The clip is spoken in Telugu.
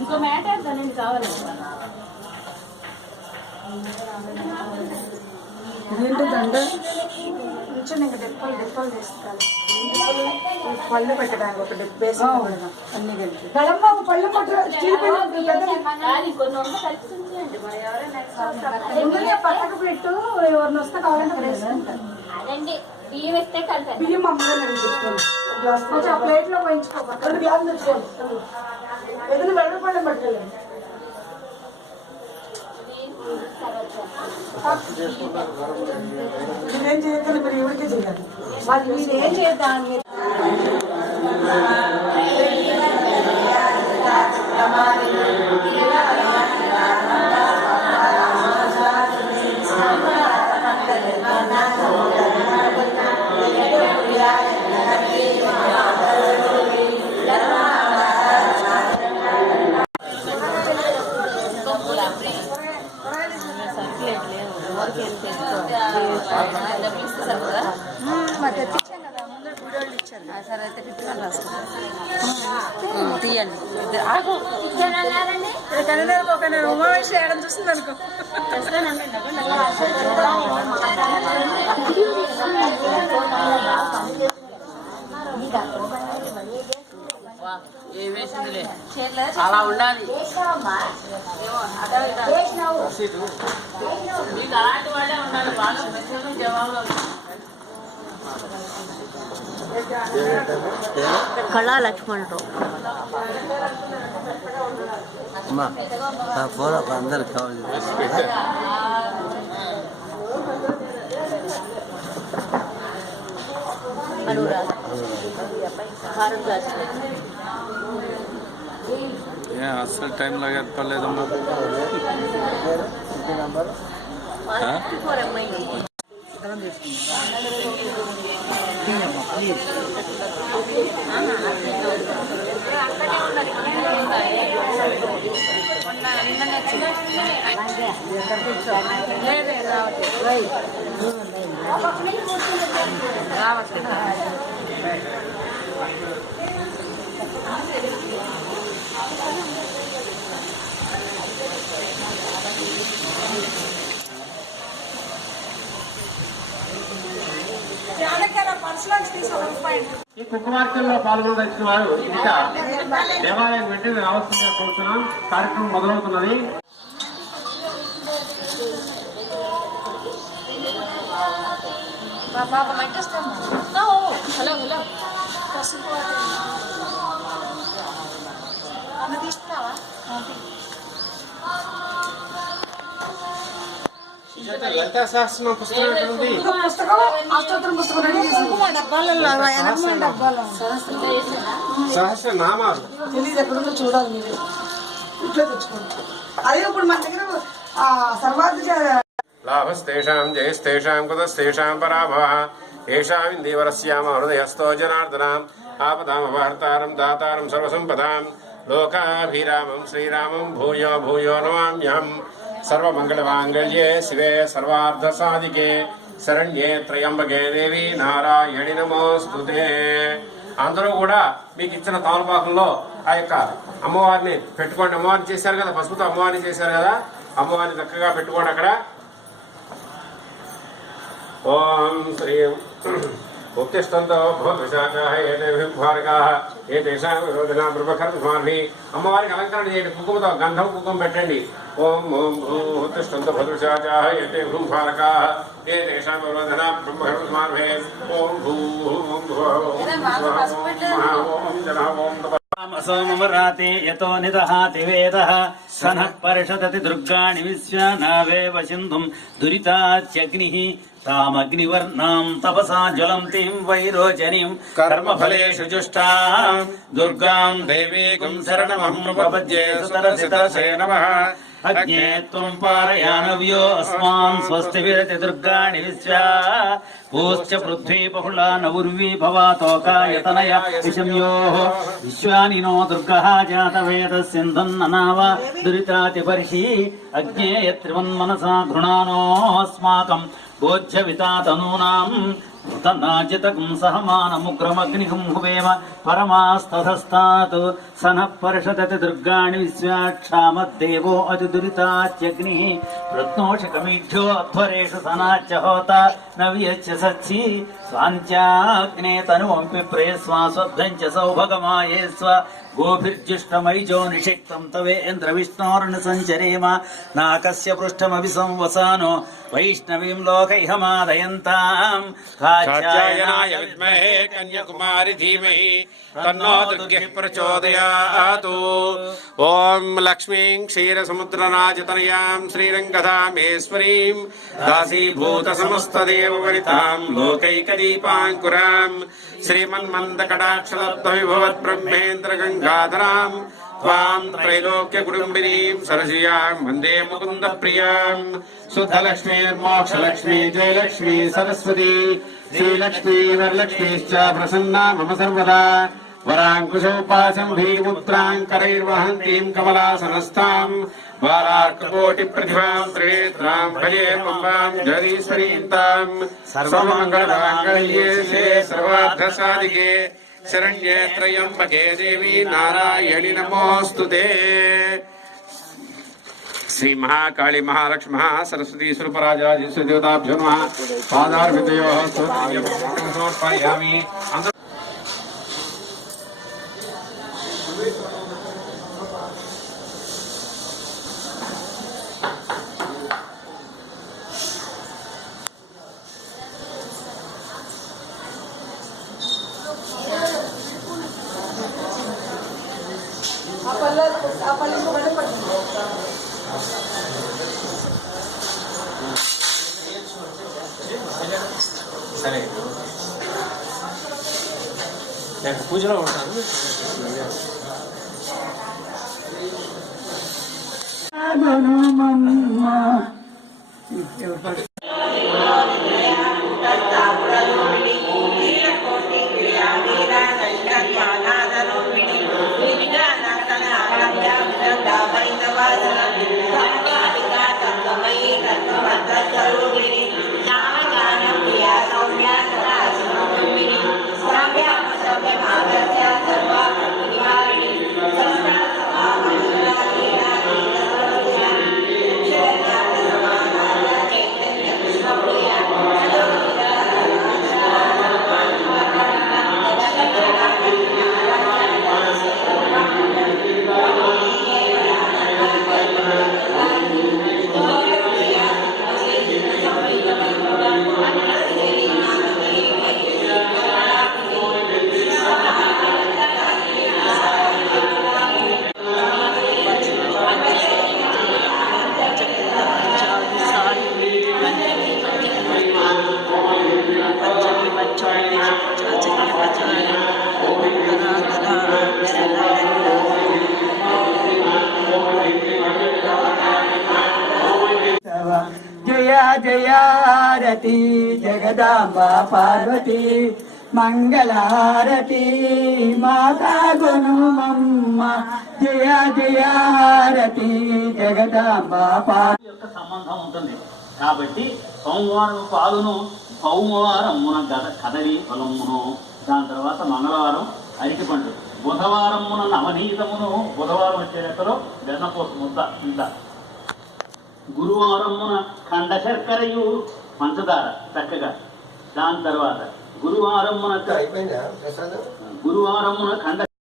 ఇంకో మ్యాటర్ దానికి కావాలి. ఇదేంటి దండ కూర్చొని ఇంకా డెప్పలు చేస్తారు. పళ్ళు పెట్టడానికి ఒక డెప్ వేసి అన్ని కలిపి పళ్ళు పక్కకు పెట్టు. ఎవరిని వస్తే కావాలంటే వేసుకుంటారు. బియ్యం అమ్మగారు కొంచెం ఆ ప్లేట్ లో పోయించుకోవాలి. గ్లాస్ తెచ్చుకోండి. ఏదైనా వెళ్ళపడడం పట్టలేదు. మీరేం చేయగలరు? మీరు ఎవరికే చేయాలి. మరి మీరేం చేద్దాం. సరే అయితే 51 రాసుకో. తీయండి. ఉమావేశ ఏడం చూస్తుంది అనుకో. అలా ఉండాలి. మీకు అలాంటి వాళ్ళే ఉండాలి. బాగా ప్రశ్నలు జవాబులు. కళా లక్ష్మణరావు ఫోటో అందరు కావాలి. అసలు టైం లాగా పర్లేదమ్మా. ఈ కుంకుమార్చనలో పాల్గొనదలిచిన వారు ఇంకా దేవాలయం వెంటనే రావాల్సిందిగా కోరుతున్నాం. కార్యక్రమం మొదలవుతున్నది. లలితా సహస్రం పుస్తకం ఉంది. సహస్ర నామాలు తెలియదు. ఎక్కడుందో చూడాలి. మీరు ఇంట్లో తెచ్చుకోండి. అదే ఇప్పుడు మన దగ్గర సర్వాధిక లాభస్తేషాం జయస్తేషాం కుతస్తేషాం పరాభవః ఏషాం ఇందీవరస్యామ హృదయస్థో జనార్దనాం ఆపదామపహర్తారం దాతారం సర్వసంపదాం లోకాభిరామం శ్రీరామం భూయో భూయో నమామ్యహం. సర్వమంగళమాంగళ్యే శివే సర్వార్థసాధికే శరణ్యే త్రయంబకే దేవి నారాయణి నమోస్తుతే. అందరూ కూడా మీకు ఇచ్చిన తమలపాకంలో ఆ యొక్క అమ్మవారిని పెట్టుకోండి. అమ్మవారిని చేశారు కదా, పసుపుతో అమ్మవారిని చేశారు కదా, అమ్మవారిని చక్కగా పెట్టుకోండి అక్కడ. ఓం శ్రీ ఉత్తిష్టంతో భూతవిశాఖాః ఏతేభిః భారకాః ఏతేషాం విరోధినా బ్రహ్మకర్మస్మాభిః. అమ్మవారికి అలంకరణ చేయండి. కుంకుమతో గంధం కుంకుమ పెట్టండి. ఓం ఓం ఉత్తిష్టంతో భూతవిశాఖాః ఏతేభిః భారకాః ఏతేషాం విరోధినా బ్రహ్మకర్మస్మాభిః. ఓం సోమరాతే యతో నిదహాతి వేదః సనః పరిషదతి దుర్గాణి విశ్వానావేవ సింధుం దురితాత్యగ్నిః తామగ్నివర్ణాం తపసా జ్వలంతిం వైరోచనీం కర్మఫలేషు జుష్టాం దుర్గాం దేవీకం శరణమహం ప్రపద్యే సుతరసితరసే నమః. అగ్నే త్వం పారయానవ్యో అస్మాన్ స్వస్తి విరతి దుర్గాణి విశ్వా పూశ్చ పృథ్వీ బహుళా నవుర్వీ భవాతోకాయతనయ విషమ్యోః విశ్వానినో దుర్గః జాతవేద సింధన్ననావ దురితాతి పరిషి అగ్నేయ త్రివన్మనసా ఘృణానోస్మాకం భోజ్య వితాతనూనాం తన్నాజితకం సహమానముగ్రమగ్నిహం హువేమ పరమాస్తధస్తాత్ సనః పరిషదతి దుర్గాణి విశ్వాక్షామద్దేవో అతిదురితాత్యగ్నిః రత్నోషకమీఢ్యో అధ్వరేషు సనాచ్య హోత నవ్యచ్య సచ్చి స్వాంత్యాగ్నే తనువంపి ప్రేస్వాస్వద్ధం చ సౌభగమాయేస్వ గోభిర్జిష్టమైజో నిషిక్తం తవేంద్ర విష్ణోర్న సంచరేమ నాకస్య పృష్ఠమభి సంవసానో వైష్ణవీం లోకైహమాదయంతాం కాత్యాయనాయ విద్మహే కన్యాకుమారి ధీమహి తన్నో దుర్గః ప్రచోదయాతు. ఓం లక్ష్మీం క్షీరసముద్రరాజతనయాం శ్రీరంగధామేశ్వరీం దాసీభూత సమస్తదేవవనితాం లోకైకదీపాంకురాం శ్రీమన్మందకటాక్షలబ్ధవిభవత్ బ్రహ్మేంద్ర గంగాధరాం త్వాం త్రైలోక్య కుటుంబినీం సరసియాం వందే ముకుంద ప్రియాం. శుద్ధలక్ష్మీర్మోక్షలక్ష్మీ జయలక్ష్మీ సరస్వతి శ్రీలక్ష్మీ వరలక్ష్మీశ్చ ప్రసన్నా మమ సర్వదా. వరాంకుశోపాసం భీముద్రాంకరైర్వహంతీం కమలాసనస్థాం బాలార్కకోటి ప్రతిభాం త్రినేత్రాం భజే పంబాం జగదీశ్వరీం తాం. సర్వమంగళమాంగళ్యే సర్వార్థ సాధికే శరణ్యే త్రయంబకే దేవి నారాయణి నమోస్తుతే. శ్రీ మహాకాళీ మహాలక్ష్మి మహాసరస్వతి స్వరూపరాజరాజేశ్వరి దేవతాభ్యో నమః. పాదార్విందయో సమర్పయామి. సరే పూజలో ఉంటాను. జయ జయారతి జగదాంబ పార్వతి మంగళహారతి మాతా గుణమమ్మ. జయ జయారతి జగదాంబ పార్వతి యొక్క సంబంధం ఉంటుంది కాబట్టి సోమవారం పాలును సోమవారమున కదలి ఫలమును, దాని తర్వాత మంగళవారం అరటిపండు, బుధవారమున నవనీతమును, బుధవారం వచ్చే లెక్కలో వెన్నపోసు ముద్ద ఇంత, గురువారమున ఖండ శర్కరయు పంచదార చక్కగా, దాని తర్వాత గురువారమున ఖండ